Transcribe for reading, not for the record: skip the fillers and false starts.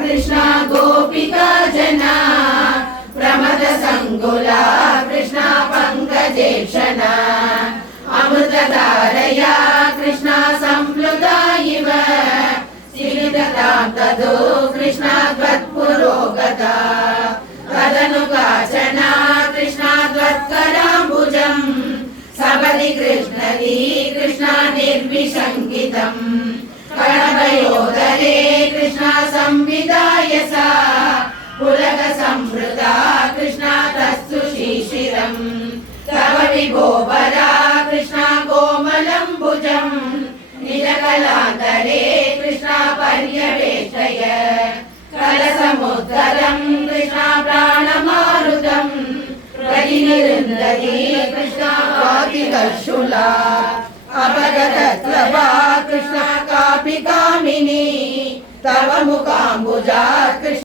कृष्ण गोपिका जना प्रमद संगुला कृष्ण पंकजेक्षणा अमृतधारया कृष्ण संप्लुता इव सिलितदान्तदो कृष्ण त्वत्पुरोगता तदनु काचना कृष्ण त्वत्कराम्बुजम् सबलि कृष्णदी कृष्ण निर्विशङ्कितम् कणभयोदरे कृष्ण संविदाय सा पुलक संवृता कृष्ण तस्तु शिशिरम् तव विभोवरा कृष्ण कोमलम्बुजम् निजकलान्तरे कृष्ण पर्यवेष्टय कलसमुद्गरम् कृष्ण प्राणमारुतम् प्रतिनिरुन्धति कृष्ण वातिकशूला अपगतत्लवा कृष्ण कापि कामिनी तव मुखाम्बुजा कृष्ण